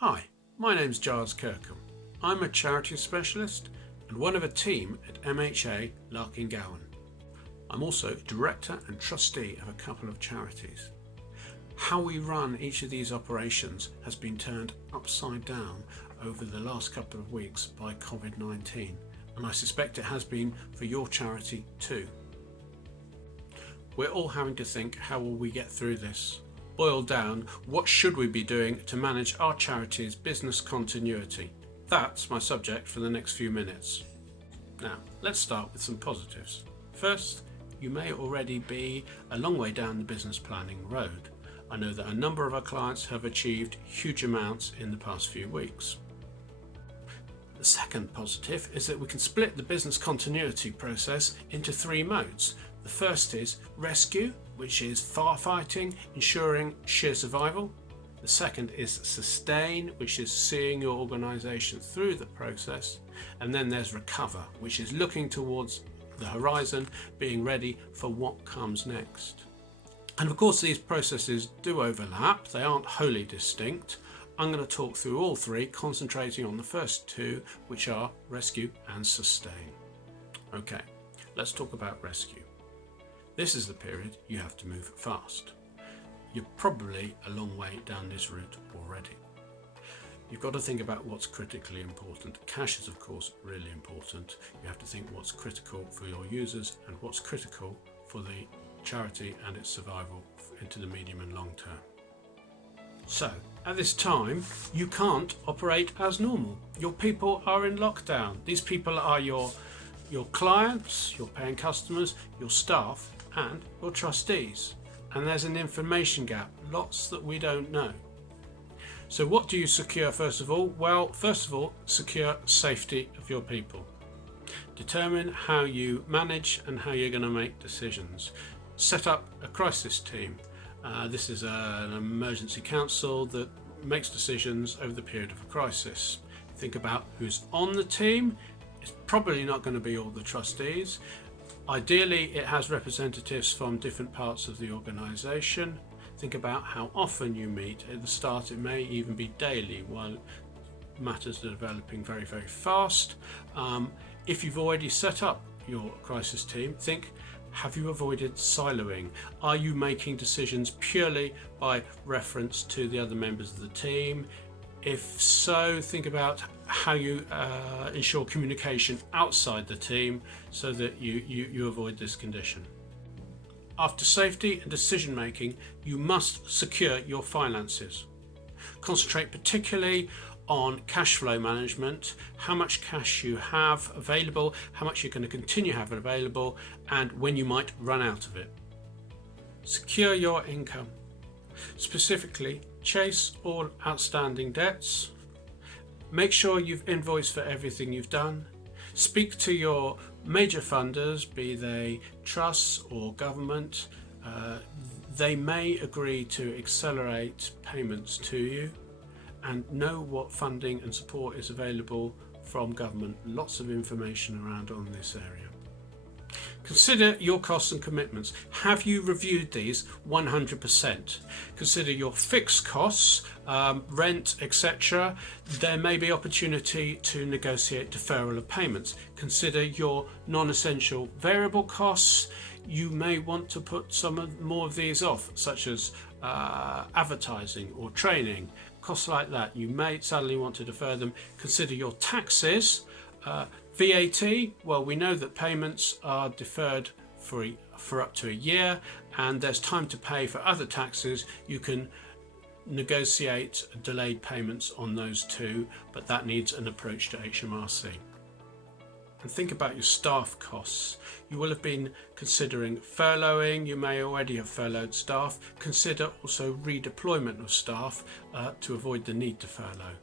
Hi, my name's Giles Kirkham. I'm a charity specialist and one of a team at MHA Larkin-Gowan. I'm also director and trustee of a couple of charities. How we run each of these operations has been turned upside down over the last couple of weeks by COVID-19, and I suspect it has been for your charity too. We're all having to think, how will we get through this? Boiled down, what should we be doing to manage our charity's business continuity? That's my subject for the next few minutes. Now, let's start with some positives. First, you may already be a long way down the business planning road. I know that a number of our clients have achieved huge amounts in the past few weeks. The second positive is that we can split the business continuity process into three modes. The first is rescue, which is firefighting, ensuring sheer survival. The second is sustain, which is seeing your organisation through the process. And then there's recover, which is looking towards the horizon, being ready for what comes next. And of course these processes do overlap, they aren't wholly distinct. I'm going to talk through all three, concentrating on the first two, which are rescue and sustain. Okay, let's talk about rescue. This is the period you have to move fast. You're probably a long way down this route already. You've got to think about what's critically important. Cash is of course really important. You have to think what's critical for your users and what's critical for the charity and its survival into the medium and long term. So at this time you can't operate as normal. Your people are in lockdown. These people are your clients, your paying customers, your staff and your trustees. And there's an information gap, lots that we don't know. So what do you secure first of all? Well, first of all, secure safety of your people. Determine how you manage and how you're going to make decisions. Set up a crisis team. This is an emergency council that makes decisions over the period of a crisis. Think about who's on the team. It's probably not going to be all the trustees. Ideally, it has representatives from different parts of the organisation. Think about how often you meet. At the start, it may even be daily, while matters are developing very, very fast. If you've already set up your crisis team, think, have you avoided siloing? Are you making decisions purely by reference to the other members of the team? If so, think about how you ensure communication outside the team so that you avoid this condition. After safety and decision making, you must secure your finances. Concentrate particularly on cash flow management, how much cash you have available, how much you're going to continue having available, and when you might run out of it. Secure your income. Specifically, chase all outstanding debts. Make sure you've invoiced for everything you've done. Speak to your major funders, be they trusts or government. They may agree to accelerate payments to you, and know what funding and support is available from government. Lots of information around on this area. Consider your costs and commitments. Have you reviewed these 100%? Consider your fixed costs, rent, etc. There may be opportunity to negotiate deferral of payments. Consider your non-essential variable costs. You may want to put more of these off, such as advertising or training. Costs like that, you may suddenly want to defer them. Consider your taxes. VAT, well, we know that payments are deferred for up to a year, and there's time to pay for other taxes. You can negotiate delayed payments on those too, but that needs an approach to HMRC. And think about your staff costs. You will have been considering furloughing. You may already have furloughed staff. Consider also redeployment of staff to avoid the need to furlough.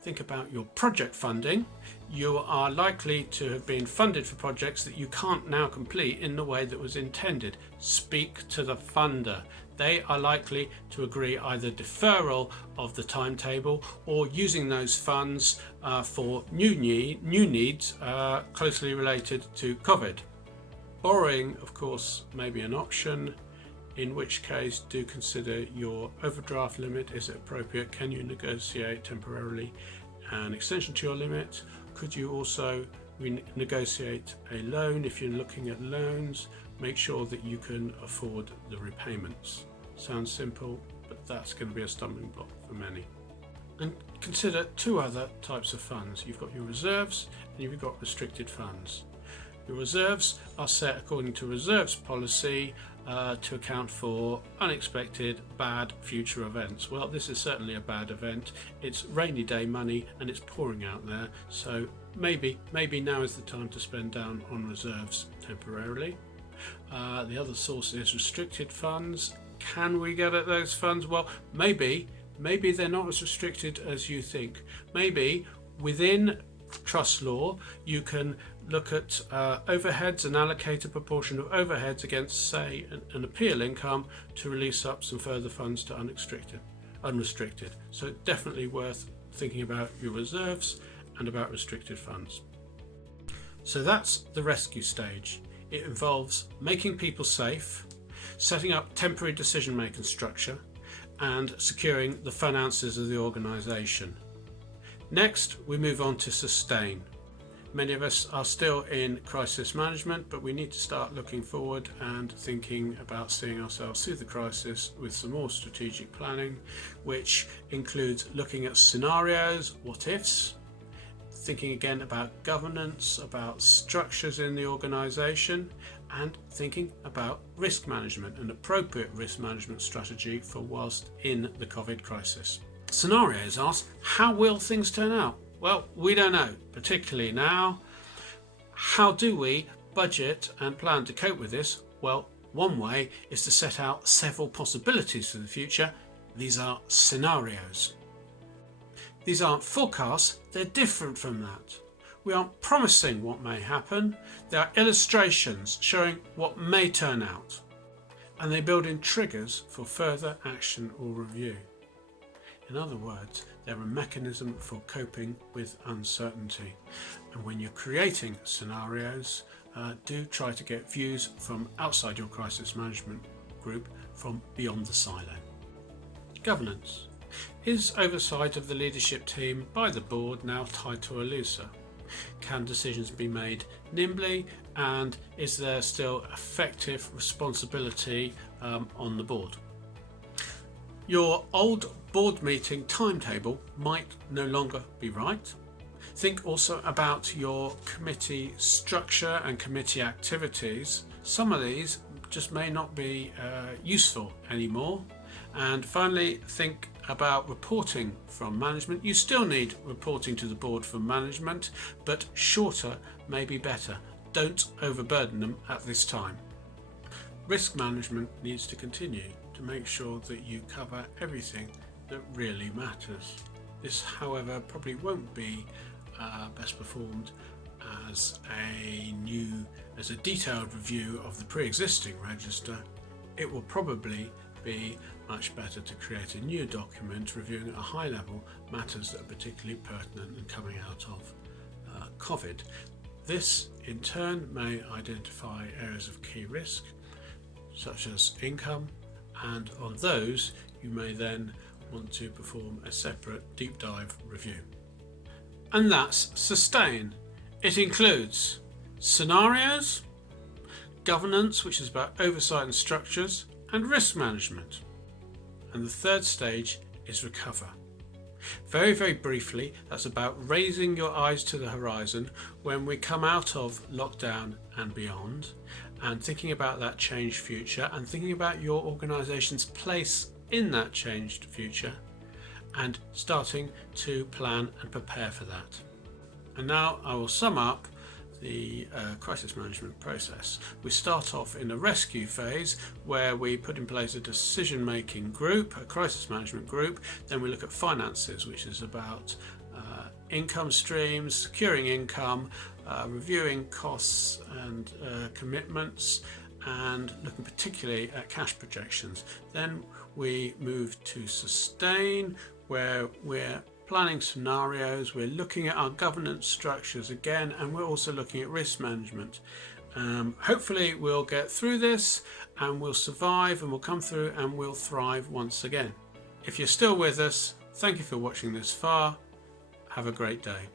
Think about your project funding. You are likely to have been funded for projects that you can't now complete in the way that was intended. Speak to the funder. They are likely to agree either deferral of the timetable or using those funds for new needs closely related to COVID. Borrowing, of course, may be an option. in which case do consider your overdraft limit. Is it appropriate? Can you negotiate temporarily an extension to your limit? Could you also negotiate a loan? If you're looking at loans, make sure that you can afford the repayments. Sounds simple, but that's going to be a stumbling block for many. And consider two other types of funds. You've got your reserves and you've got restricted funds. Your reserves are set according to reserves policy to account for unexpected bad future events. Well, this is certainly a bad event. It's rainy day money and it's pouring out there, so maybe now is the time to spend down on reserves temporarily. The other source is restricted funds. Can we get at those funds? Well, maybe they're not as restricted as you think. Maybe within trust law you can look at overheads and allocate a proportion of overheads against, say, an appeal income to release up some further funds to unrestricted. So definitely worth thinking about your reserves and about restricted funds. So that's the rescue stage. It involves making people safe, setting up temporary decision-making structure, and securing the finances of the organisation. Next, we move on to sustain. Many of us are still in crisis management, but we need to start looking forward and thinking about seeing ourselves through the crisis with some more strategic planning, which includes looking at scenarios, what ifs, thinking again about governance, about structures in the organisation, and thinking about risk management, an appropriate risk management strategy for whilst in the COVID crisis. Scenarios ask, how will things turn out? Well, we don't know, particularly now. How do we budget and plan to cope with this? Well, one way is to set out several possibilities for the future. These are scenarios. These aren't forecasts, they're different from that. We aren't promising what may happen, they are illustrations showing what may turn out, and they build in triggers for further action or review. In other words, they're a mechanism for coping with uncertainty. And when you're creating scenarios, do try to get views from outside your crisis management group, from beyond the silo. Governance. Is oversight of the leadership team by the board now tied to a looser? Can decisions be made nimbly, and is there still effective responsibility on the board? Your old board meeting timetable might no longer be right. Think also about your committee structure and committee activities. Some of these just may not be useful anymore. And finally, think about reporting from management. You still need reporting to the board from management, but shorter may be better. Don't overburden them at this time. Risk management needs to continue to make sure that you cover everything that really matters. This, however, probably won't be best performed as a detailed review of the pre-existing register. It will probably be much better to create a new document reviewing at a high level matters that are particularly pertinent and coming out of COVID. This in turn may identify areas of key risk such as income, and on those you may then want to perform a separate deep dive review. And that's sustain. It includes scenarios, governance, which is about oversight and structures, and risk management. And the third stage is recover. Very, very briefly, that's about raising your eyes to the horizon when we come out of lockdown and beyond, and thinking about that changed future and thinking about your organisation's place in that changed future, and starting to plan and prepare for that. And now I will sum up the crisis management process. We start off in a rescue phase where we put in place a decision-making group, a crisis management group. Then we look at finances, which is about income streams, securing income, reviewing costs and commitments, and looking particularly at cash projections. Then we move to sustain, where we're planning scenarios, we're looking at our governance structures again, and we're also looking at risk management. Hopefully we'll get through this and we'll survive and we'll come through and we'll thrive once again. If you're still with us, thank you for watching this far. Have a great day.